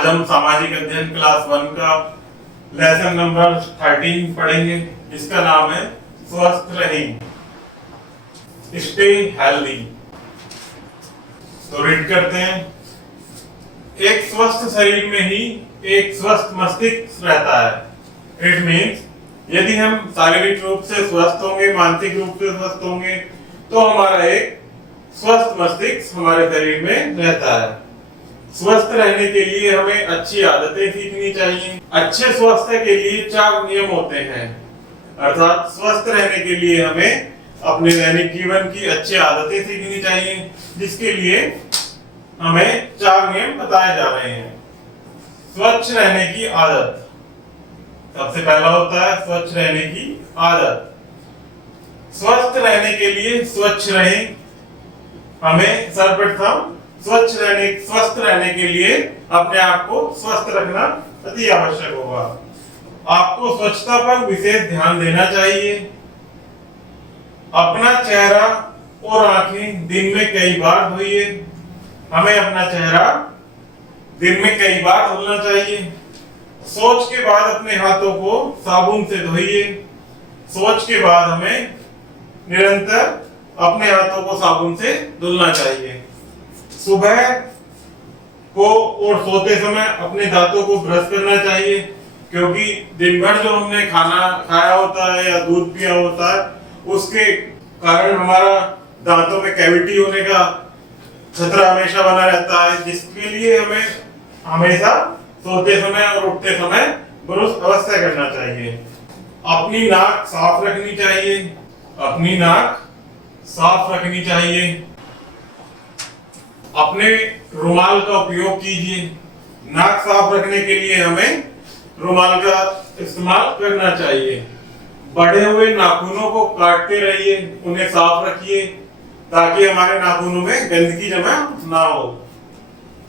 आज हम सामाजिक अध्ययन क्लास 1 का लेसन नंबर 13 पढ़ेंगे, जिसका नाम है स्वस्थ रहें, स्टे हेल्दी। तो रीड करते हैं। एक स्वस्थ शरीर में ही एक स्वस्थ मस्तिष्क रहता है। इट मीन्स यदि हम शारीरिक रूप से स्वस्थ होंगे, मानसिक रूप से स्वस्थ होंगे, तो हमारा एक स्वस्थ मस्तिष्क हमारे शरीर में रहता है। स्वस्थ रहने के लिए हमें अच्छी आदतें सीखनी चाहिए। अच्छे स्वास्थ्य के लिए 4 नियम होते हैं, अर्थात स्वस्थ रहने के लिए हमें अपने दैनिक जीवन की अच्छी आदतें सीखनी चाहिए, जिसके लिए हमें 4 नियम बताए जा रहे हैं। स्वच्छ रहने की आदत सबसे पहला होता है, स्वच्छ रहने की आदत। स्वस्थ रहने के लिए स्वच्छ रहें। हमें सर्वप्रथम स्वस्थ रहने के लिए अपने आप को स्वस्थ रखना अति आवश्यक होगा। आपको स्वच्छता पर विशेष ध्यान देना चाहिए। अपना चेहरा और आंखें दिन में कई बार धोइए। हमें अपना चेहरा दिन में कई बार धुलना चाहिए। शौच के बाद अपने हाथों को साबुन से धोइए। शौच के बाद हमें निरंतर अपने हाथों को साबुन से धुलना चाहिए। सुबह को और सोते समय अपने दांतों को ब्रश करना चाहिए, क्योंकि दिन भर जो हमने खाना खाया होता है या दूध पिया होता है, उसके कारण हमारा दांतों में कैविटी होने का खतरा हमेशा बना रहता है, जिसके लिए हमें हमेशा सोते समय और उठते समय ब्रश अवश्य करना चाहिए। अपनी नाक साफ रखनी चाहिए। अपनी नाक साफ रखनी चाहिए। अपने रुमाल का उपयोग कीजिए। नाक साफ रखने के लिए हमें रुमाल का इस्तेमाल करना चाहिए। बढ़े हुए नाखूनों को काटते रहिए, उन्हें साफ रखिए, ताकि हमारे नाखूनों में गंदगी जमा ना हो।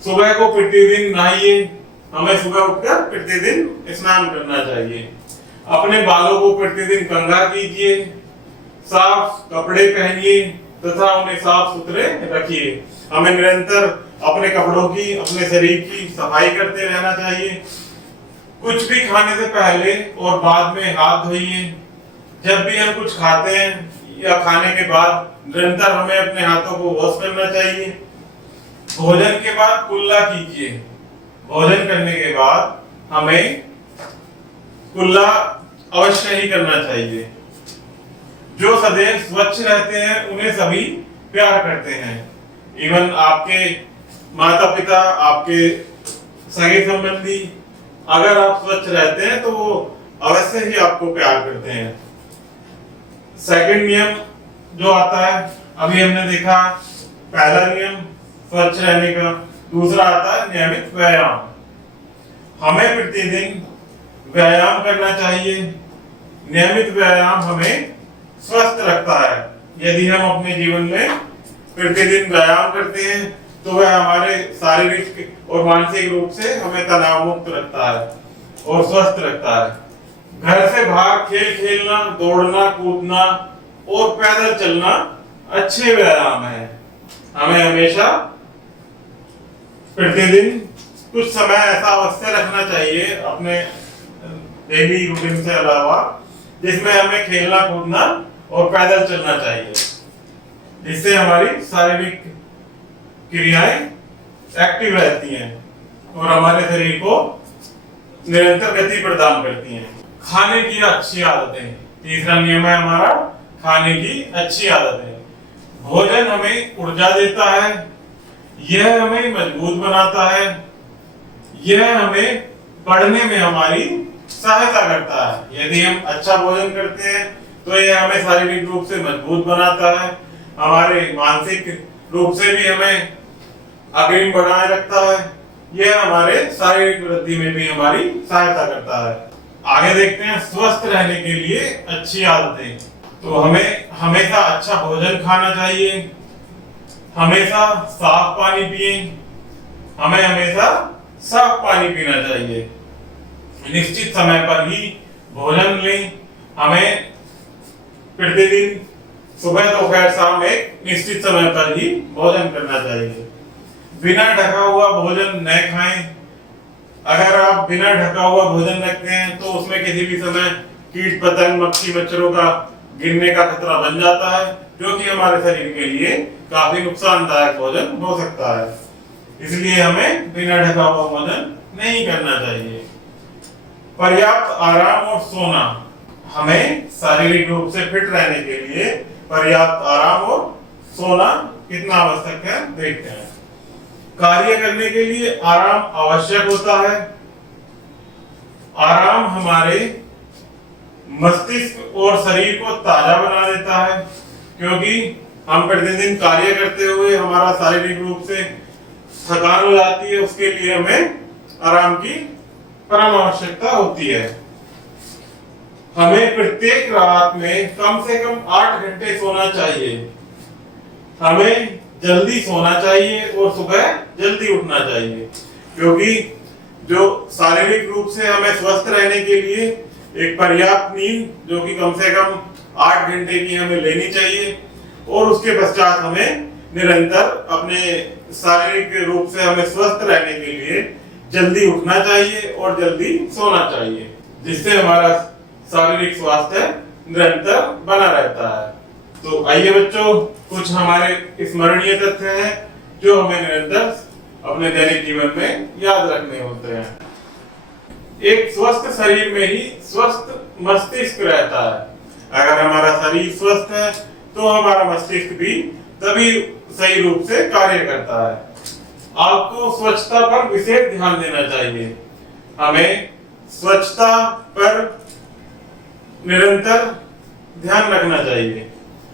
सुबह को प्रतिदिन नहाइए। हमें सुबह उठकर प्रतिदिन स्नान करना चाहिए। अपने बालों को प्रतिदिन कंघा कीजिए। साफ कपड़े पहनिए तथा उन्हें साफ सुथरे रखिए। हमें निरंतर अपने कपड़ों की, अपने शरीर की सफाई करते रहना चाहिए। कुछ भी खाने से पहले और बाद में हाथ धोइए। जब भी हम कुछ खाते हैं या खाने के बाद निरंतर हमें अपने हाथों को वॉश करना चाहिए। भोजन के बाद कुल्ला कीजिए। भोजन करने के बाद हमें कुल्ला अवश्य ही करना चाहिए। जो सदैव स्वच्छ रहते हैं उन्हें सभी प्यार करते हैं। इवन आपके माता पिता, आपके सगे संबंधी, अगर आप स्वच्छ रहते हैं तो वो अवश्य ही आपको प्यार करते हैं। सेकंड नियम जो आता है, अभी हमने देखा पहला नियम स्वच्छ रहने का, दूसरा आता है नियमित व्यायाम। हमें प्रतिदिन व्यायाम करना चाहिए। नियमित व्यायाम हमें स्वस्थ रखता है। यदि हम अपने जीवन में प्रतिदिन व्यायाम करते हैं तो वह हमारे शारीरिक और मानसिक रूप से हमें तनाव मुक्त रखता है और स्वस्थ रखता है। घर से बाहर खेल खेलना, दौड़ना, कूदना और पैदल चलना अच्छे व्यायाम है। हमें हमेशा प्रतिदिन कुछ समय ऐसा अवश्य रखना चाहिए अपने डेली रूटीन से अलावा, जिसमें हमें खेलना, कूदना और पैदल चलना चाहिए, जिससे हमारी शारीरिक क्रियाएं एक्टिव रहती हैं और हमारे शरीर को निरंतर गति प्रदान करती हैं। खाने की अच्छी आदतें, तीसरा नियम है हमारा खाने की अच्छी आदतें। भोजन हमें ऊर्जा देता है, यह हमें मजबूत बनाता है, यह हमें पढ़ने में हमारी सहायता करता है। यदि हम अच्छा भोजन करते हैं तो यह हमें शारीरिक रूप से मजबूत बनाता है, हमारे मानसिक रूप से भी हमें अग्रिम बनाए रखता है, यह हमारे शारीरिक वृद्धि में भी हमारी सहायता करता है। आगे देखते हैं स्वस्थ रहने के लिए अच्छी आदतें। तो हमें हमेशा अच्छा भोजन खाना चाहिए, हमेशा साफ पानी पिए। हमें हमेशा साफ पानी पीना चाहिए। निश्चित समय पर ही भोजन लें। हमें प्रतिदिन सुबह, दोपहर, शाम एक निश्चित समय पर ही भोजन करना चाहिए। बिना ढका हुआ भोजन न खाएं। अगर आप बिना ढका हुआ भोजन रखते हैं तो उसमें किसी भी समय कीट पतंग मक्खी मच्छरों का गिरने का खतरा बन जाता है, जो कि हमारे शरीर के लिए काफी नुकसानदायक भोजन हो सकता है। इसलिए हमें बिना ढका हुआ भोजन नहीं करना चाहिए। पर्याप्त आराम और सोना, हमें शारीरिक रूप से फिट रहने के लिए पर्याप्त आराम और सोना कितना आवश्यक है देखते हैं। कार्य करने के लिए आराम आवश्यक होता है। आराम हमारे मस्तिष्क और शरीर को ताजा बना देता है, क्योंकि हम प्रतिदिन कार्य करते हुए हमारा शारीरिक रूप से थकान हो जाती है। उसके लिए हमें आराम की परम आवश्यकता होती है। हमें प्रत्येक रात में कम से कम 8 घंटे सोना चाहिए। हमें जल्दी सोना चाहिए और सुबह जल्दी उठना चाहिए, क्योंकि जो शारीरिक रूप से हमें स्वस्थ रहने के लिए एक पर्याप्त नींद जो कि कम से कम 8 घंटे की हमें लेनी चाहिए, और उसके पश्चात हमें निरंतर अपने शारीरिक रूप से हमें स्वस्थ रहने के लिए जल्दी उठना चाहिए और जल्दी सोना चाहिए, जिससे हमारा शारीरिक स्वास्थ्य निरंतर बना रहता है। तो आइए बच्चों, कुछ हमारे स्मरणीय तथ्य हैं जो हमें निरंतर अपने दैनिक जीवन में याद रखने होते हैं। एक स्वस्थ शरीर में ही स्वस्थ मस्तिष्क रहता है। अगर हमारा शरीर स्वस्थ है तो हमारा मस्तिष्क भी तभी सही रूप से कार्य करता है। आपको स्वच्छता पर विशेष ध्यान देना चाहिए। हमें स्वच्छता पर निरंतर ध्यान रखना चाहिए।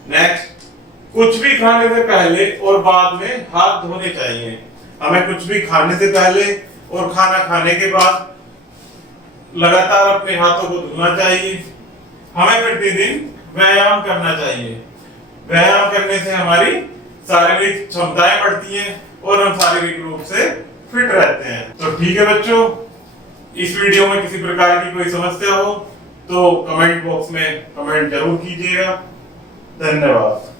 नेक्स्ट, कुछ भी खाने से पहले और बाद में हाथ धोने चाहिए। हमें कुछ भी खाने से पहले और खाना खाने के बाद लगातार अपने हाथों को धोना चाहिए। हमें प्रतिदिन व्यायाम करना चाहिए। व्यायाम करने से हमारी शारीरिक क्षमताएं बढ़ती हैं और हम शारीरिक रूप से फिट रहते हैं। तो ठीक है बच्चों, इस वीडियो में किसी प्रकार की कोई समस्या हो तो कमेंट बॉक्स में कमेंट जरूर कीजिएगा। धन्यवाद।